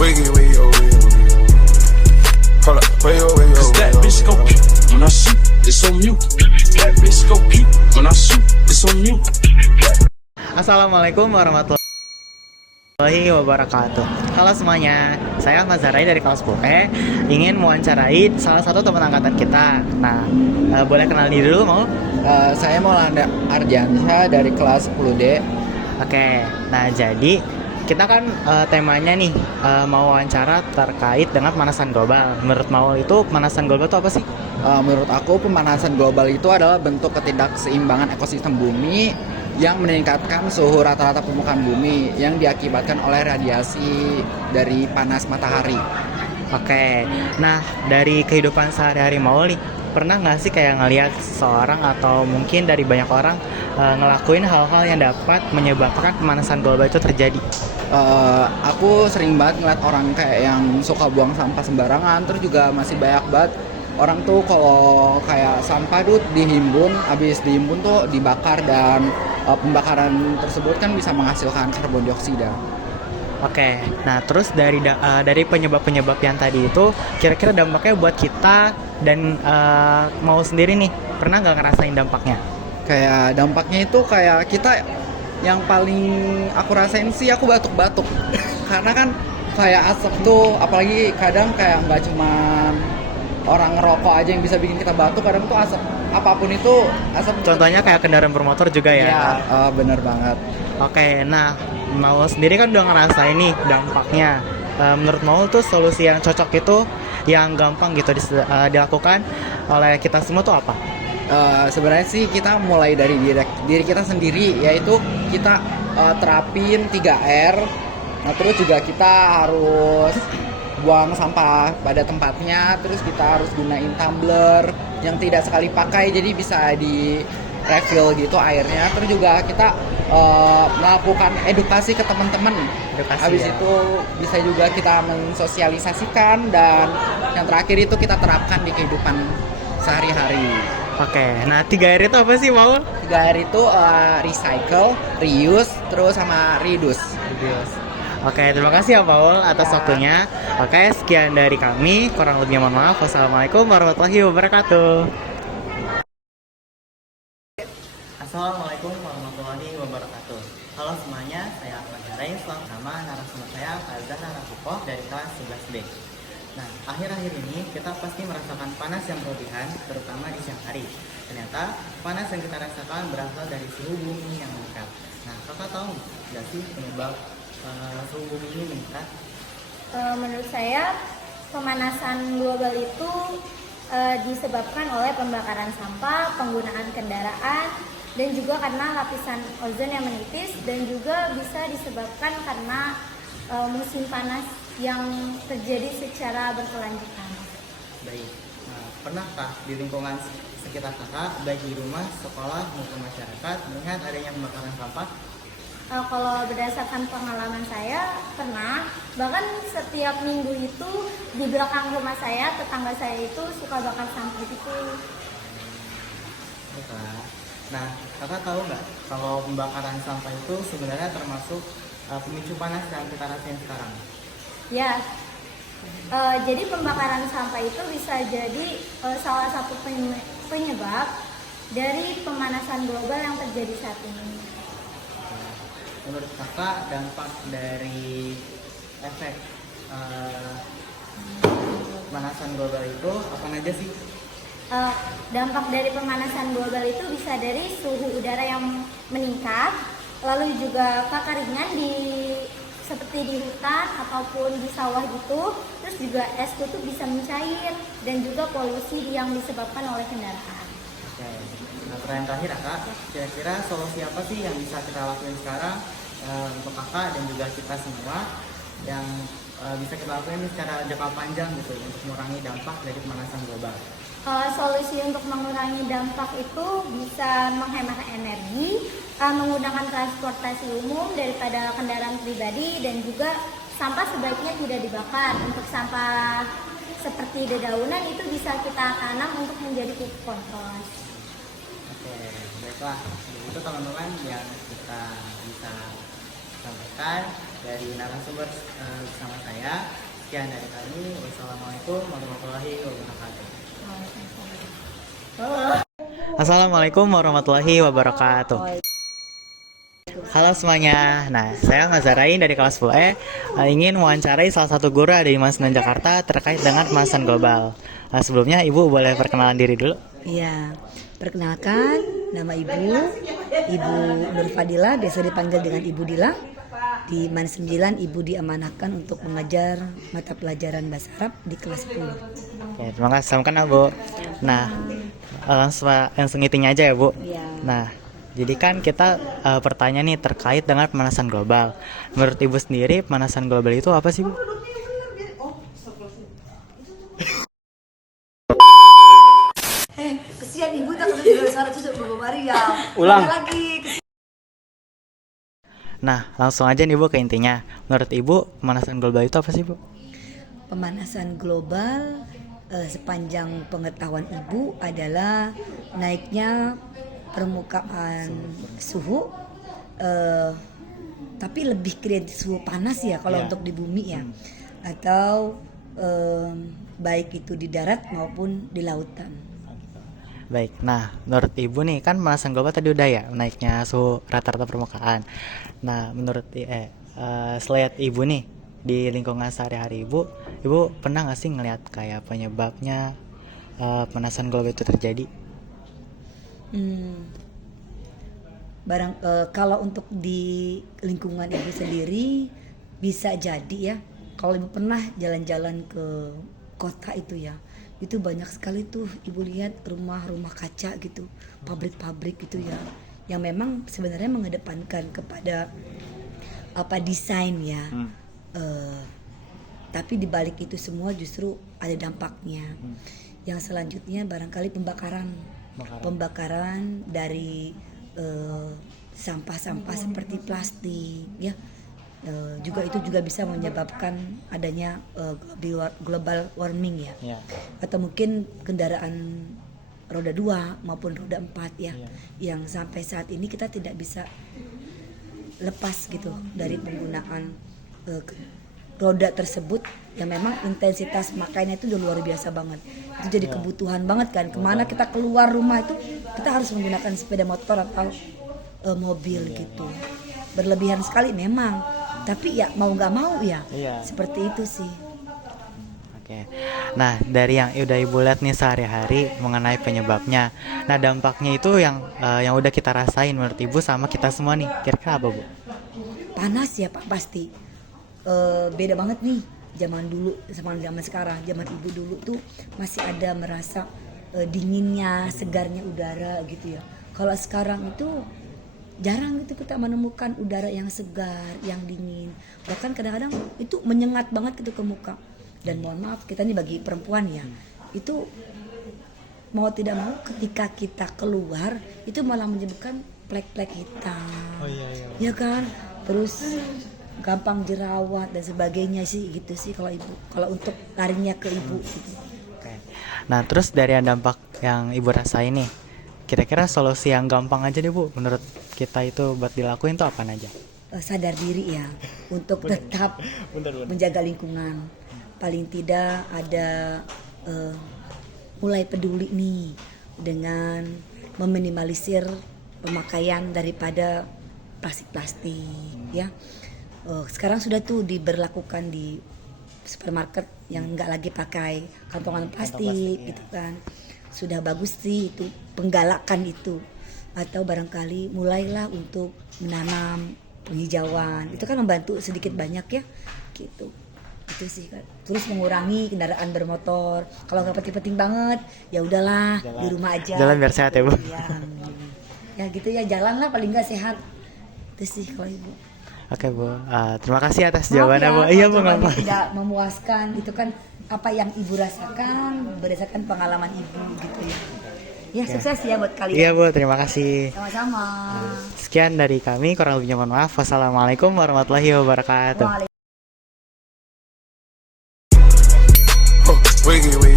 Wiggy, wiggy, oh, wiggy, oh, wiggy, oh. Hold up, wiggy, oh, wiggy, oh, Cause that wiggy, bitch go oh, peep when I shoot, it's on mute. That bitch go peep when I shoot, it's on mute. Assalamualaikum warahmatullahi wabarakatuh. Halo semuanya, saya Ahmad Zarai dari kelas 10E ingin mewawancarai salah satu teman angkatan kita. Nah, boleh kenal diri dulu mau? Saya Maulana Ardiansyah dari kelas 10D. Oke, nah jadi kita kan temanya nih mau wawancara terkait dengan pemanasan global. Menurut Mau itu pemanasan global itu apa sih? Menurut aku pemanasan global itu adalah bentuk ketidakseimbangan ekosistem bumi yang meningkatkan suhu rata-rata permukaan bumi yang diakibatkan oleh radiasi dari panas matahari. Oke, nah dari kehidupan sehari-hari Mau nih, pernah nggak sih kayak ngelihat seorang atau mungkin dari banyak orang ngelakuin hal-hal yang dapat menyebabkan pemanasan global itu terjadi? Aku sering banget ngeliat orang kayak yang suka buang sampah sembarangan, terus juga masih banyak banget orang tuh kalau kayak sampah tuh dihimpun, habis dihimpun tuh dibakar dan pembakaran tersebut kan bisa menghasilkan karbon dioksida. Oke, nah terus dari penyebab-penyebab yang tadi itu, kira-kira dampaknya buat kita dan Mau sendiri nih, pernah nggak ngerasain dampaknya? Kayak dampaknya itu kayak kita yang paling aku rasain sih aku batuk-batuk karena kan kayak asap tuh, apalagi kadang kayak nggak cuman orang ngerokok aja yang bisa bikin kita batuk, kadang tuh asap apapun itu asap. Contohnya kayak kendaraan bermotor juga ya? Iya, bener banget. Oke, nah Mau sendiri kan udah ngerasain nih dampaknya. Menurut Mau tuh solusi yang cocok itu yang gampang gitu dilakukan oleh kita semua tuh apa? Sebenarnya sih kita mulai dari diri kita sendiri, yaitu kita terapin 3R. Nah, terus juga kita harus buang sampah pada tempatnya, terus kita harus gunain tumbler yang tidak sekali pakai jadi bisa di refill gitu airnya. Terus juga kita melakukan edukasi ke teman-teman. Habis Ya. itu bisa juga kita mensosialisasikan, dan yang terakhir itu kita terapkan di kehidupan sehari-hari. Oke, nah 3R itu apa sih Mau? 3R itu recycle, reuse, terus sama reduce. Oke, terima kasih ya Paul atas Ya. waktunya. Oke, sekian dari kami. Kurang lebihnya mohon maaf. Wassalamualaikum warahmatullahi wabarakatuh. Assalamualaikum warahmatullahi wabarakatuh. Halo semuanya, saya Ahmad Zarai bersama narasumber saya Fazana Rafiqoh dari kelas 11B. Nah, akhir-akhir ini kita pasti merasakan panas yang berlebihan, terutama di siang hari. Ternyata panas yang kita rasakan berasal dari suhu bumi yang meningkat. Nah, kakak tahu nggak sih penyebab suhu bumi ini meningkat? Menurut saya pemanasan global itu disebabkan oleh pembakaran sampah, penggunaan kendaraan, dan juga karena lapisan ozon yang menipis, dan juga bisa disebabkan karena musim panas yang terjadi secara berkelanjutan. Baik, nah, pernahkah di lingkungan sekitar kakak, baik di rumah, sekolah, maupun masyarakat, melihat adanya pembakaran sampah? Kalau berdasarkan pengalaman saya pernah, bahkan setiap minggu itu di belakang rumah saya, tetangga saya itu suka bakar sampah gitu. Nah, kakak tahu nggak kalau pembakaran sampah itu sebenarnya termasuk pemicu panas yang kita rasain sekarang? Ya, jadi pembakaran sampah itu bisa jadi salah satu penyebab dari pemanasan global yang terjadi saat ini. Menurut kakak dampak dari efek pemanasan global itu apa aja sih? Dampak dari pemanasan global itu bisa dari suhu udara yang meningkat, lalu juga kekeringan seperti di hutan ataupun di sawah gitu, terus juga es kutub bisa mencair, dan juga polusi yang disebabkan oleh kendaraan. Oke. Nah, pertanyaan terakhir kakak, kira-kira solusi apa sih yang bisa kita lakuin sekarang untuk kakak dan juga kita semua yang bisa kita lakuin secara jangka panjang gitu untuk mengurangi dampak dari pemanasan global? Solusi untuk mengurangi dampak itu bisa menghemat energi, menggunakan transportasi umum daripada kendaraan pribadi, dan juga sampah sebaiknya tidak dibakar. Untuk sampah seperti dedaunan itu bisa kita tanam untuk menjadi pupuk kompos. Oke, baiklah. Jadi itu teman-teman yang kita bisa sampaikan dari narasumber bersama saya. Sekian dari kami. Wassalamualaikum warahmatullahi wabarakatuh. Assalamualaikum warahmatullahi wabarakatuh. Halo semuanya. Nah, saya Mazarain dari kelas 10E ingin mewawancarai salah satu guru di Masnan Jakarta terkait dengan pemanasan global. Sebelumnya Ibu boleh perkenalan diri dulu? Iya, perkenalkan nama Ibu Nur Fadila, biasa dipanggil dengan Ibu Dila. Di Man 9 Ibu diamanahkan untuk mengajar mata pelajaran bahasa Arab di kelas 10. Oke, terima kasih. Sama-sama Bu. Nah, langsung intinya aja ya Bu. Iya. Nah, jadi kan kita pertanyaan nih terkait dengan pemanasan global. Menurut Ibu sendiri pemanasan global itu apa sih Bu? Kesian Ibu tak ada suara cucu berbaring ya. Ulang. Lagi. Nah, langsung aja nih Bu ke intinya. Menurut Ibu pemanasan global itu apa sih Bu? Pemanasan global sepanjang pengetahuan Ibu adalah naiknya permukaan suhu, tapi lebih ke suhu panas ya kalau untuk di bumi ya, atau baik itu di darat maupun di lautan. Baik, nah menurut Ibu nih kan pemanasan global tadi udah ya naiknya suhu rata-rata permukaan. Nah menurut selain Ibu nih di lingkungan sehari-hari Ibu pernah nggak sih ngelihat kayak penyebabnya pemanasan global itu terjadi? Kalau untuk di lingkungan Ibu sendiri bisa jadi ya, kalau Ibu pernah jalan-jalan ke kota itu ya, itu banyak sekali tuh Ibu lihat rumah-rumah kaca gitu, pabrik-pabrik gitu ya, yang memang sebenarnya mengedepankan kepada desain ya. Tapi dibalik itu semua justru ada dampaknya. Yang selanjutnya barangkali pembakaran dari sampah-sampah seperti plastik ya. Itu juga bisa menyebabkan adanya global warming ya. Atau mungkin kendaraan roda 2 maupun roda 4 ya, yang sampai saat ini kita tidak bisa lepas gitu dari penggunaan roda tersebut, yang memang intensitas makainya itu udah luar biasa banget. Itu jadi kebutuhan banget kan, kemana kita keluar rumah itu kita harus menggunakan sepeda motor atau mobil gitu. Berlebihan sekali memang, tapi ya mau nggak mau ya seperti itu sih. Oke. Nah dari yang udah Ibu lihat nih sehari-hari mengenai penyebabnya, nah dampaknya itu yang udah kita rasain menurut Ibu sama kita semua nih, kira-kira apa Bu? Panas ya Pak pasti. Beda banget nih zaman dulu sama zaman sekarang. Zaman Ibu dulu tuh masih ada merasa dinginnya, segarnya udara gitu ya. Kalau sekarang itu jarang gitu kita menemukan udara yang segar, yang dingin. Bahkan kadang-kadang itu menyengat banget gitu ke muka. Dan mohon maaf, kita nih bagi perempuan ya, itu mau tidak mau ketika kita keluar itu malah menyebabkan plek-plek hitam. Ya kan? Terus gampang jerawat dan sebagainya sih gitu sih kalau untuk larinya ke Ibu gitu. Oke. Nah terus dari dampak yang Ibu rasain nih, kira-kira solusi yang gampang aja deh Bu menurut kita itu buat dilakuin tuh apa aja? Sadar diri ya untuk tetap menjaga lingkungan. Paling tidak ada mulai peduli nih dengan meminimalisir pemakaian daripada plastik-plastik ya. Sekarang sudah tuh diberlakukan di supermarket yang nggak lagi pakai kantongan plastik gitu kan. Sudah bagus sih itu penggalakan itu. Atau barangkali mulailah untuk menanam penghijauan. Itu kan membantu sedikit banyak ya gitu. Itu sih kan. Terus mengurangi kendaraan bermotor. Kalau nggak penting-penting banget ya udahlah di rumah aja. Jalan biar sehat ya Bu. Ya gitu ya, jalan lah paling nggak sehat. Itu sih kalau Ibu. Oke Bu, terima kasih atas jawabannya Bu. Iya Bu, nggak apa. Tidak memuaskan, itu kan apa yang Ibu rasakan berdasarkan pengalaman Ibu gitu ya. Ya sukses ya buat kalian. Iya Bu, terima kasih. Sama-sama. Sekian dari kami, kurang lebihnya mohon maaf. Wassalamualaikum warahmatullahi wabarakatuh. Wiggy, wiggy.